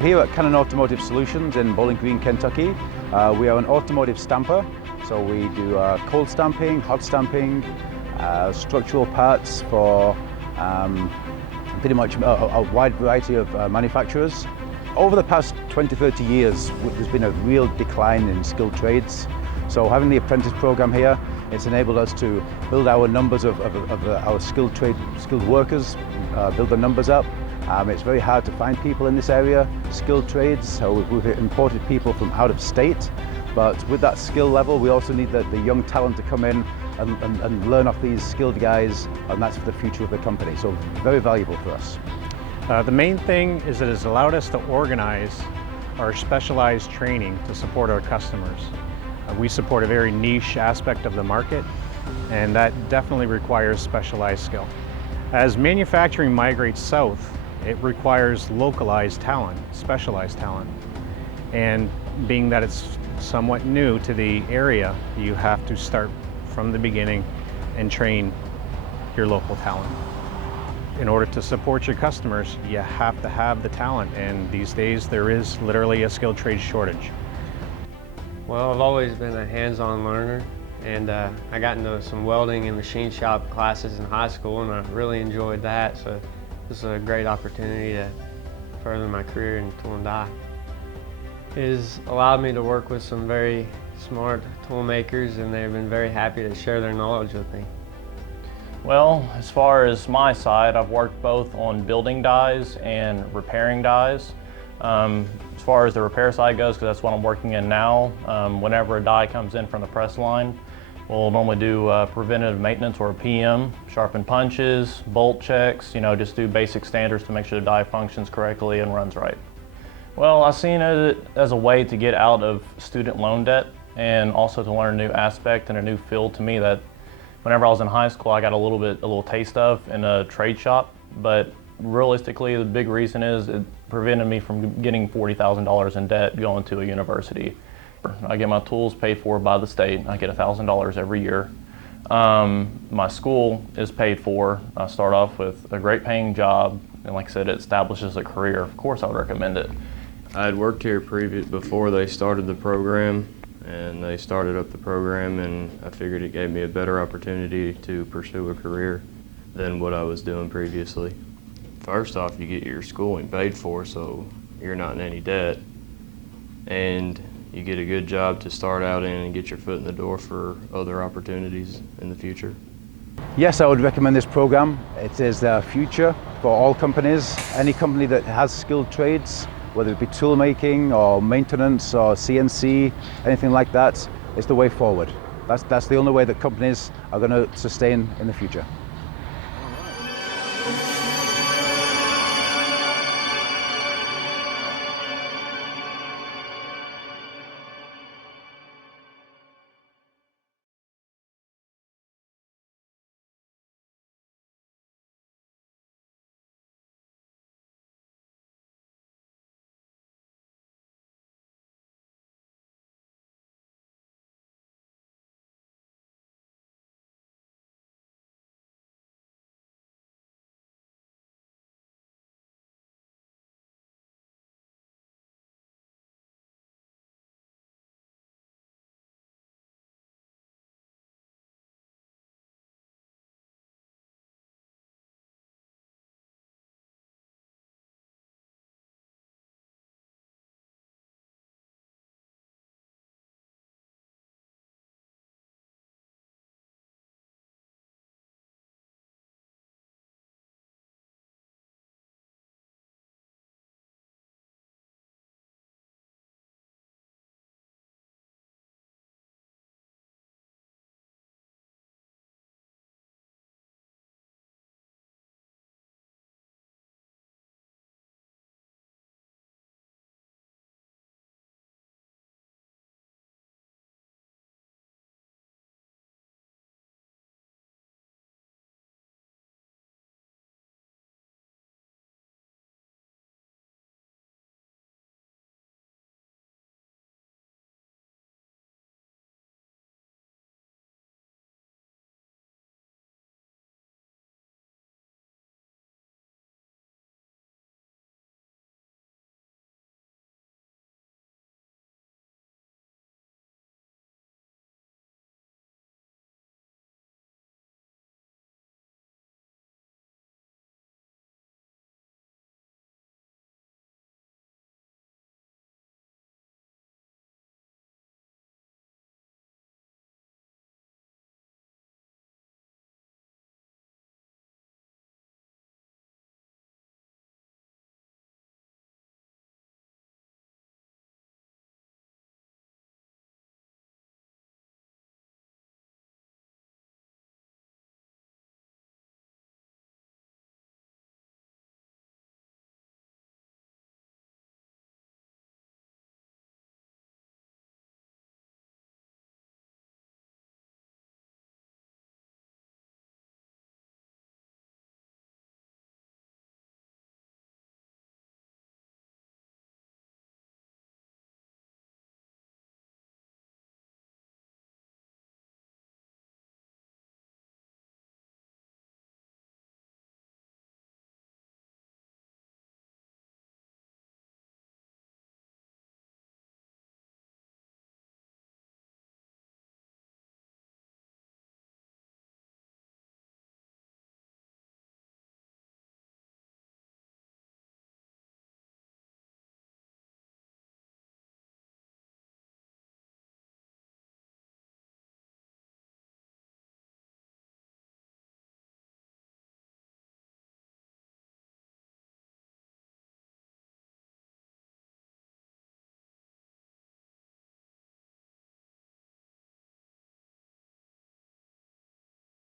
Here at Cannon Automotive Solutions in Bowling Green, Kentucky, we are an automotive stamper. So we do cold stamping, hot stamping, structural parts for pretty much a wide variety of manufacturers. Over the past 20-30 years, there's been a real decline in skilled trades. So having the apprentice program here, it's enabled us to build our numbers of our skilled workers, build the numbers up. It's very hard to find people in this area, skilled trades, so we've imported people from out of state. But with that skill level, we also need the young talent to come in and learn off these skilled guys, and that's for the future of the company. So very valuable for us. The main thing is that it's allowed us to organize our specialized training to support our customers. We support a very niche aspect of the market, and that definitely requires specialized skill. As manufacturing migrates south, it requires localized talent, specialized talent. And being that it's somewhat new to the area, you have to start from the beginning and train your local talent. In order to support your customers, you have to have the talent, and these days there is literally a skilled trade shortage. Well, I've always been a hands-on learner, and I got into some welding and machine shop classes in high school, and I really enjoyed that. So this is a great opportunity to further my career in tool and die. It has allowed me to work with some very smart tool makers, and they've been very happy to share their knowledge with me. Well, as far as my side, I've worked both on building dies and repairing dies. As far as the repair side goes, because that's what I'm working in now, whenever a die comes in from the press line, we'll normally do preventative maintenance or PM, sharpen punches, bolt checks, just do basic standards to make sure the die functions correctly and runs right. Well, I've seen it as a way to get out of student loan debt and also to learn a new aspect and a new field to me that whenever I was in high school I got a little taste of in a trade shop, but realistically the big reason is it prevented me from getting $40,000 in debt going to a university. I get my tools paid for by the state. I get $1,000 every year. My school is paid for. I start off with a great paying job, and like I said, it establishes a career. Of course I would recommend it. I had worked here before they started the program, and they started up the program, and I figured it gave me a better opportunity to pursue a career than what I was doing previously. First off, you get your schooling paid for, so you're not in any debt, and you get a good job to start out in and get your foot in the door for other opportunities in the future. Yes, I would recommend this program. It is the future for all companies. Any company that has skilled trades, whether it be tool making or maintenance or CNC, anything like that, is the way forward. That's the only way that companies are going to sustain in the future.